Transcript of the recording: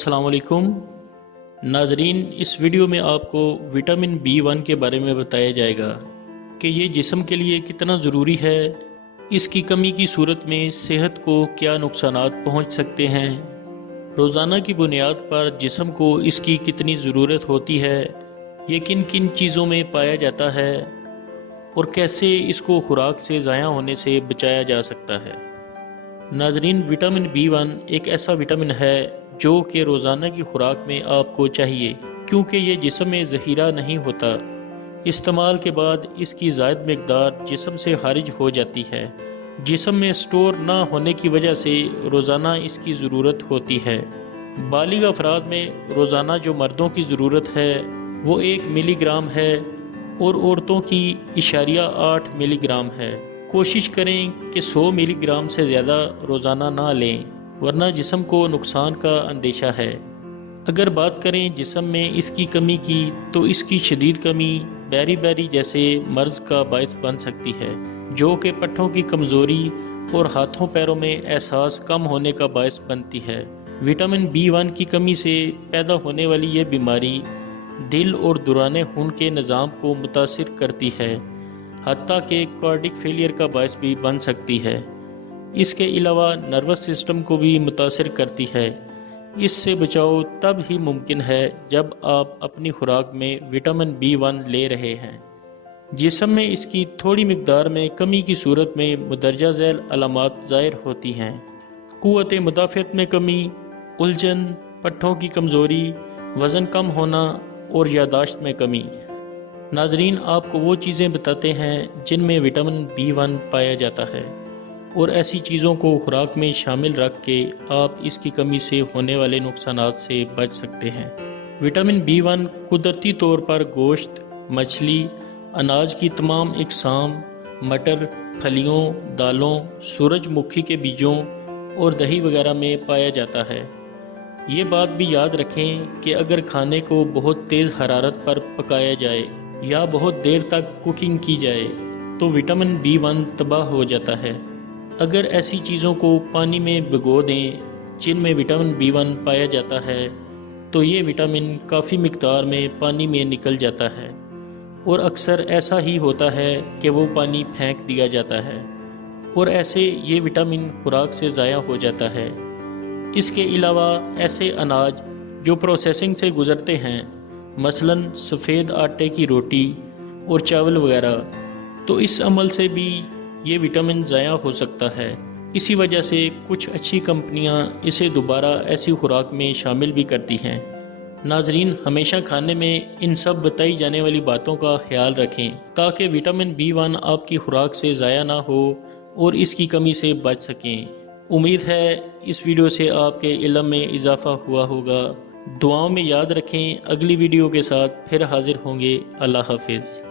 अस्सलाम वालेकुम नाजरीन। इस वीडियो में आपको विटामिन B1 के बारे में बताया जाएगा कि ये जिस्म के लिए कितना ज़रूरी है, इसकी कमी की सूरत में सेहत को क्या नुकसानात पहुंच सकते हैं, रोज़ाना की बुनियाद पर जिस्म को इसकी कितनी ज़रूरत होती है, ये किन किन चीज़ों में पाया जाता है और कैसे इसको खुराक से ज़ाया होने से बचाया जा सकता है। नाजरीन, विटामिन B1 एक ऐसा विटामिन है जो कि रोज़ाना की खुराक में आपको चाहिए, क्योंकि ये जिस्म में ज़ख़ीरा नहीं होता। इस्तेमाल के बाद इसकी ज़ायद मकदार जिस्म से खारिज हो जाती है। जिस्म में स्टोर ना होने की वजह से रोज़ाना इसकी ज़रूरत होती है। बालिग अफराद में रोज़ाना जो मर्दों की ज़रूरत है वो 1 मिलीग्राम है और औरतों की 0.8 मिलीग्राम है। कोशिश करें कि 100 मिलीग्राम से ज़्यादा रोज़ाना ना लें, वरना जिस्म को नुकसान का अंदेशा है। अगर बात करें जिस्म में इसकी कमी की, तो इसकी शदीद कमी बैरी जैसे मर्ज़ का बायस बन सकती है, जो कि पट्ठों की कमज़ोरी और हाथों पैरों में एहसास कम होने का बायस बनती है। विटामिन B1 की कमी से पैदा होने वाली ये बीमारी दिल और दौरान खून के निज़ाम को मुतासिर करती है, हत्ता कि कार्डिक फेलियर का बायस भी बन सकती है। इसके अलावा नर्वस सिस्टम को भी मुतासिर करती है। इससे बचाव तब ही मुमकिन है जब आप अपनी खुराक में विटामिन B1 ले रहे हैं। जिस्म में इसकी थोड़ी मकदार में कमी की सूरत में मुदर्जा झैल अलामात ज़ाहिर होती हैं। क़ुव्वत मुदाफ़अत में कमी, उलझन, पट्ठों की कमज़ोरी, वज़न कम होना और यादाश्त में कमी। नाजरीन, आपको वो चीज़ें बताते हैं जिनमें विटामिन B1 पाया जाता है, और ऐसी चीज़ों को खुराक में शामिल रख के आप इसकी कमी से होने वाले नुकसानात से बच सकते हैं। विटामिन B1 कुदरती तौर पर गोश्त, मछली, अनाज की तमाम इकसाम, मटर, फलियों, दालों, सूरजमुखी के बीजों और दही वगैरह में पाया जाता है। ये बात भी याद रखें कि अगर खाने को बहुत तेज़ हरारत पर पकाया जाए या बहुत देर तक कुकिंग की जाए तो विटामिन B1 तबाह हो जाता है। अगर ऐसी चीज़ों को पानी में भिगो दें जिनमें विटामिन B1 पाया जाता है, तो ये विटामिन काफ़ी मिकदार में पानी में निकल जाता है, और अक्सर ऐसा ही होता है कि वो पानी फेंक दिया जाता है, और ऐसे ये विटामिन खुराक से ज़ाया हो जाता है। इसके अलावा ऐसे अनाज जो प्रोसेसिंग से गुज़रते हैं, मसलन सफ़ेद आटे की रोटी और चावल वगैरह, तो इस अमल से भी ये विटामिन ज़ाया हो सकता है। इसी वजह से कुछ अच्छी कंपनियां इसे दोबारा ऐसी खुराक में शामिल भी करती हैं। नाजरीन, हमेशा खाने में इन सब बताई जाने वाली बातों का ख्याल रखें ताकि विटामिन B1 आपकी खुराक से ज़ाया ना हो और इसकी कमी से बच सकें। उम्मीद है इस वीडियो से आपके इल्म में इजाफ़ा हुआ होगा। दुआओं में याद रखें। अगली वीडियो के साथ फिर हाजिर होंगे। अल्लाह हाफिज़।